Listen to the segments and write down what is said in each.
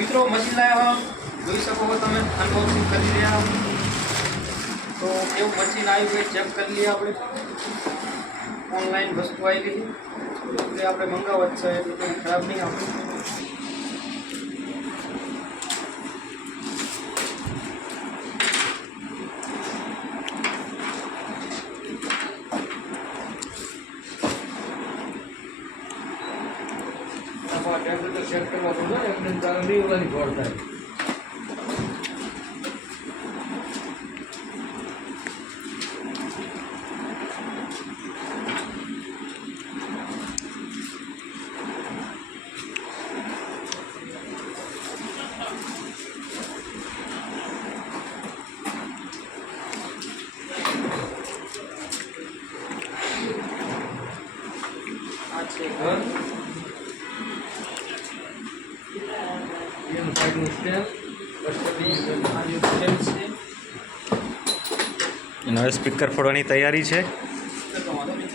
મિત્રો, મશીન લાવ્યા જોઈ શકો છો તમે અનબોક્સિંગ કરી રહ્યા. તો કેવું મશીન આવ્યું હોય ચેક કરી લઈએ આપણે. ઓનલાઈન વસ્તુ આવી એટલે આપણે મંગાવત છે એટલે ખરાબ નહીં આપણે. ટેમ્પરેચર સેટ કરવા પડે ને એમને તારે નહીં ઓલાની ગોળ થાય આ છે અને હવે સ્પીકર ફોડવાની તૈયારી છે તો વાંધો નહીં.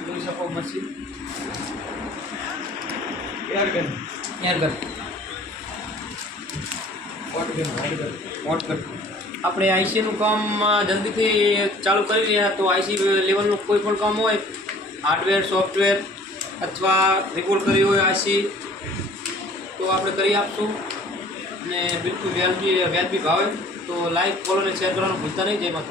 જોઈ શકો machine air gun air gun hot gun hot gun vote કર આપણે આઈસીનું કામ જલ્દીથી ચાલુ કરી રહ્યા તો આઈસી લેવલનું કોઈ પણ કામ હોય હાર્ડવેર સોફ્ટવેર અથવા રિપોર્ટ કરી હોય આઈસી તો આપણે કરી આપશું. અને બિલકુલ વ્યાજબી વ્યાજબી ભાવે. તો લાઈક ફોલો અને શેર કરવાનું ભૂલતા નહીં. જેમાં